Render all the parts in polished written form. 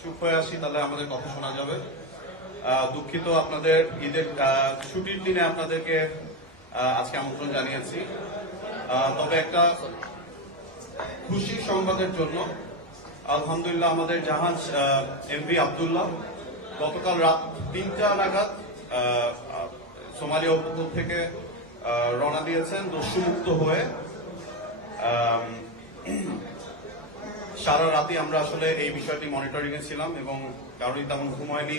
চুপ হয়ে আসি তাহলে আমাদের কথা শোনা যাবে। দুঃখিত, আপনাদের ঈদের ছুটির দিনে আপনাদেরকে আজকে আমন্ত্রণ জানিয়েছি। তবে একটা খুশির সংবাদের জন্য আলহামদুলিল্লাহ আমাদের জাহাজ এমভি আব্দুল্লাহ গতকাল রাত 3টা নাগাদ সোমালিয়া উপকূল থেকে রওনা দিয়েছেন দস্যুমুক্ত হয়ে। সারা রাতে আমরা আসলে এই বিষয়টি মনিটরিং এ ছিলাম এবং কারোরই তেমন ঘুম হয়নি।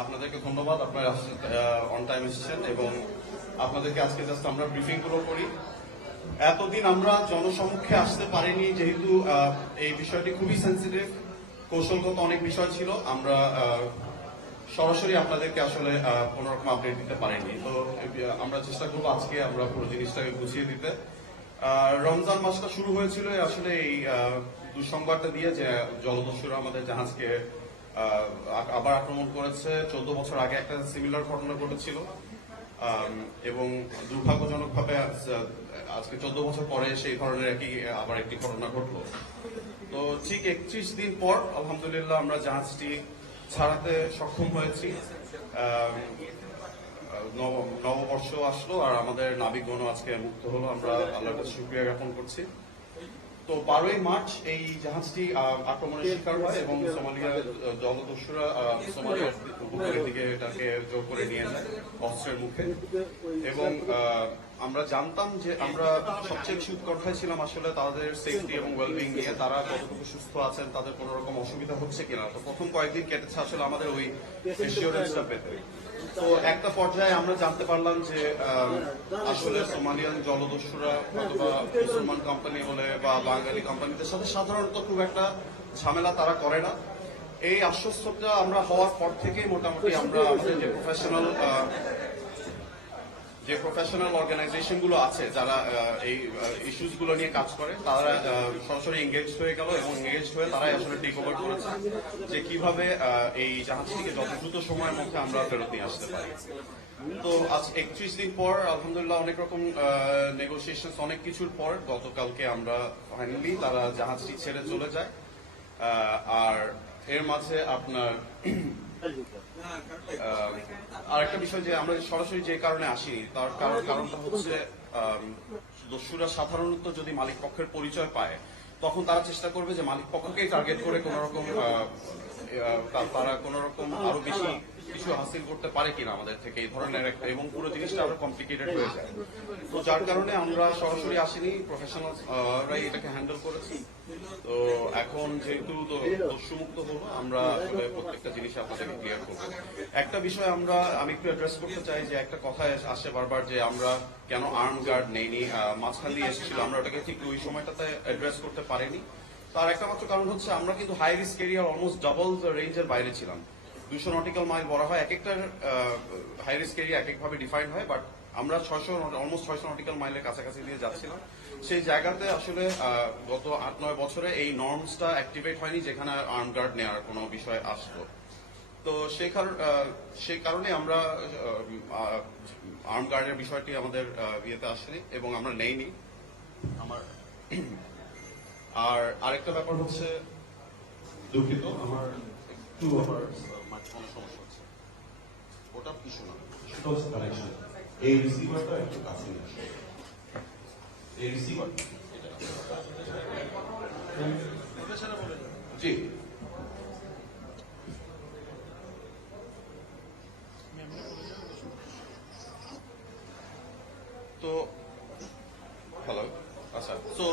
আপনাদেরকে ধন্যবাদ, আপনারা অন টাইম এসেছেন এবং আপনাদেরকে আজকে জাস্ট আমরা ব্রিফিং গুলো করি। এতদিন আমরা জনসমক্ষে আসতে পারিনি যেহেতু এই বিষয়টি খুবই সেন্সিটিভ, কৌশলগত অনেক বিষয় ছিল। আমরা সরাসরি আপনাদেরকে আসলে কোন রকম আপডেট দিতে পারিনি। তো আমরা চেষ্টা করবো আজকে আমরা পুরো জিনিসটাকে গুছিয়ে দিতে। রমজান মাসটা শুরু হয়েছিল আসলে এই দুঃসংবাদটা দিয়ে যে জলদস্যুরা আমাদের জাহাজকে আবার আক্রমণ করেছে। 14 বছর আগে একটা সিমিলার ঘটনা ঘটেছিল এবং দুর্ভাগ্যজনকভাবে আজকে 14 বছর পরে সেই ধরনের আবার একটি ঘটনা ঘটলো। তো ঠিক 31 দিন পর আলহামদুলিল্লাহ আমরা জাহাজটি ছাড়াতে সক্ষম হয়েছি। নববর্ষ আসলো আর আমাদের নাবিকগণ আজকে মুক্ত হলো, আমরা আল্লাহর কাছে শুকরিয়া জ্ঞাপন করছি। তো 12ই মার্চ এই জাহাজটি আক্রমণের শিকার হয় এবং সোমালিয়া জলদস্যুরা সোমালিয়ার উপকূলের দিকে এটাকে জোর করে নিয়ে যায় অস্ত্রের মুখে। এবং আমরা জানতাম যে আমরা সবচেয়ে বেশি উৎকণ্ঠায় ছিলাম আসলে তাদের সেফটি এবং ওয়েলবিং নিয়ে, তারা কতটুকু সুস্থ আছেন, তাদের কোন রকম অসুবিধা হচ্ছে কিনা। তো প্রথম কয়েকদিন কেটেছে আসলে আমাদের ওই এসিওরেন্সটা পেতে। তো একটা পর্যায়ে আমরা জানতে পারলাম যে আসলে সোমালিয়ান জলদস্যুরা অথবা মুসলমান কোম্পানি বলে বা বাঙালি কোম্পানিদের সাথে সাধারণত খুব একটা ঝামেলা তারা করে না। এই আশ্বস্তটা আমরা হওয়ার পর থেকেই মোটামুটি আমরা আমাদের যে প্রফেশনাল অর্গানাইজেশন গুলো আছে যারা এই ইস্যুস গুলো নিয়ে কাজ করে তারা সরাসরি এঙ্গেজ হয়ে গেল এবং এঙ্গেজ হয়ে তারাই আসলে টেক ওভার করেছে যে কিভাবে এই জাহাজটিকে যত দ্রুত সময়ের মধ্যে আমরা ফেরত নিয়ে আসতে পারি। তো আজ 31 দিন পর আলহামদুলিল্লাহ অনেক রকম নেগোসিয়েশন অনেক কিছুর পর গতকালকে আমরা ফাইনালি তারা জাহাজটি ছেড়ে চলে যায়। আর এর মাঝে আপনার আর একটা বিষয় যে আমরা সরাসরি যে কারণে আসিনি তার কারণটা হচ্ছে দস্যুরা সাধারণত যদি মালিক পক্ষের পরিচয় পায় তখন তারা চেষ্টা করবে যে মালিক পক্ষকেই টার্গেট করে কোন রকম তারা কোন রকম আরো বেশি কিছু হাসিল করতে পারে কিনা আমাদের থেকে, এই ধরনের একটা, এবং পুরো জিনিসটা আরো কমপ্লিকেটেড হয়ে যায়। তো যার কারণে আমরা সরাসরি আসিনি, প্রফেশনালরাই এটাকে হ্যান্ডেল করেছি। তো এখন যেহেতু দস্যুমুক্ত হলো আমরা আসলে প্রত্যেকটা জিনিস আপনাদেরকে ক্লিয়ার করবো। একটা বিষয় আমি একটু অ্যাড্রেস করতে চাই যে একটা কথা আসে বারবার যে আমরা কেন আর্ম গার্ড নেইনি, মাঝখান দিয়ে এসেছিল, আমরা ওটাকে ঠিক ওই সময়টাতে অ্যাড্রেস করতে পারিনি। তার একটা মাত্র কারণ হচ্ছে আমরা কিন্তু হাই রিস্ক এরিয়ার অলমোস্ট ডাবল রেঞ্জের বাইরে ছিলাম। 200 নটিক্যাল মাইল বলা হয়, এক একটার হাই রিস্ক এরিয়া এক একভাবে ডিফাইন হয়, বাট আমরা অলমোস্ট 600 নটিক্যাল মাইলের কাছাকাছি দিয়ে যাচ্ছিলাম। সেই জায়গাতে আসলে গত 8-9 বছরে এই নর্মসটা অ্যাক্টিভেট হয়নি যেখানে আর্ম গার্ড নেওয়ার কোনো বিষয় আসতো। তো সেই কারণে আমরা আর্ম গার্ডের বিষয়টি আমাদের ইয়েতে আসেনি এবং আমরা নেইনি। আর আরেকটা ব্যাপার হচ্ছে, দুঃখিত আমার একটু মাইক্রোফোনের সমস্যা হচ্ছে, ওটা ইস্যু না, সেটা হচ্ছে কানেকশন। এই রিসিভারটা একটু কাছে নিয়ে আসো, এই রিসিভার জি। তো হ্যালো, আচ্ছা, তো